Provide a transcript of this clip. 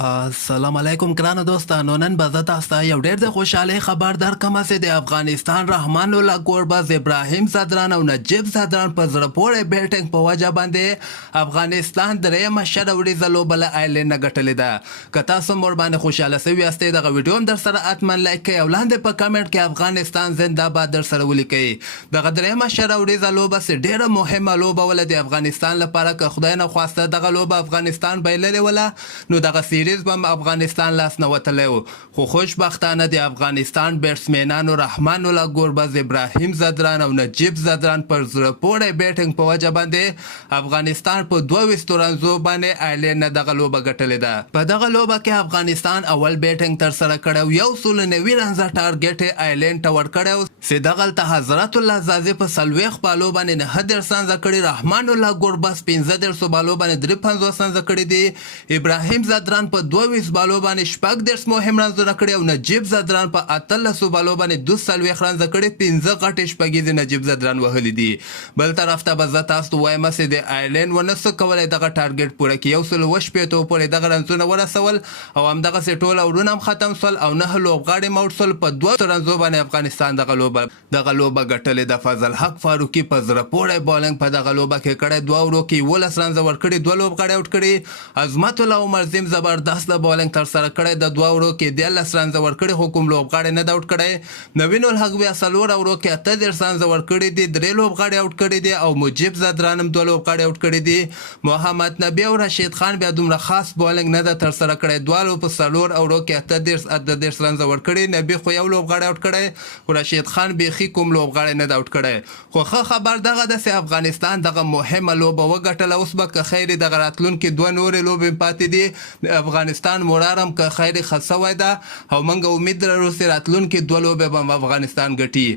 السلام علیکم ګرانو دوستانو نن به زه تاسو ته یو ډېر د خوشحالۍ خبر درکړم چې د افغانستان رحمان الله ګوربز ابراهیم صدران او نجیب صدران په زړه پورې بیټینګ په وجه باندې افغانستان درېیمه شله وړیزه لوبه له آیرلینډ نه ګټلې ده. که تاسو مور باندې خوشحاله سوي یاستئ دغه ویډیو هم در سره حتما لایک کړئ او لاندې په کمنټ کې افغانستان زنده باد در سره ولیکئ. دغه درېیمه شله وړیزه لوبه چې ډېره مهمه لوبه وله د افغانستان لپاره که خدای نه خواسته دغه لوبه افغانستان بایللې وله نو دغه سیریز به افغانستان لاس نه وتلی و، خو خوشبختانه د افغانستان بیټسمینانو رحمان الله ګوربز ابراهیم صدران او نجیب صدران پر زړه پورې بیټینګ په وجه باندې افغانستان په 22 رنزو باندې آیرلینډ نه دغه لوبه ګټلې ده. په دغه لوبه کې افغانستان اول بیټینګ تر سره کړی 190 رنزه ټارګټ یې آیرلینډ ته ورکړی چې دغلته حضرت الله زازي په 40 بالو باندې 9 رنزه کړي، رحمان الله ګوربز 15 بالو باندې 53 رنزه کړي دي، ابراهیم صدران په 22 بالو باندې 14 مهم رنزونه کړي او نجیب صدران په 18 بالو باندې 42 رنزه کړي، 15 غټې شپږیزې نجیب صدران وهلي دي. بل طرف ته به زه تاسو ته وایم چې د آیرلینډ ونسو کولی دغه ټارګټ پوره کړي، 180 پورې دغه رنزونه ورسول او همدغسې ټول اورونه هم ختم سول او 9 لوبغاړي موټ سول. په 2 رنزو باندې افغانستان دغه لوبه ګټلې ده. فضل حق فاروقي په زړه پورې بالنګ په دغه لوبه کې کړی، 2 اوورو کې 11 رنزه ورکړي، 2 لوبغاړي اوټ کړي. عظمت الله عمر زیم زبردست بالنګ تر سره کړی، د 2 اوورو کې 13 رنزه ورکړي خو کوم لوبغاړي نه ده اوټ کړی. نوین الحق بیا 4 اوورو کې 18 رنزه ورکړي دي، 3 لوبغاړي اوټ کړي دي او مجیب صدران هم 2 لوبغاړي اوټ کړي دي. محمد نبی او رشید خان بیا دومره خاص بالنګ نه ده تر سره کړی، 2 په 4 اوورو کې 18 رنزه ورکړي، نبی خو یو لوبغاړي اوټ کړی او رشید خان بیخي کوم لوبغاړي نه ده اوټ کړی. خو ښه خبر دغه ده چې افغانستان دغه مهمه لوبه وګټله. اوس به که خیر دغه راتلونکي 2 نورې لوبې پاتې دي، افغانستان مورارم که خیر ښه سوی ده او موږ امید لرو چې راتلونکي 2 لوبې به افغانستان ګټي.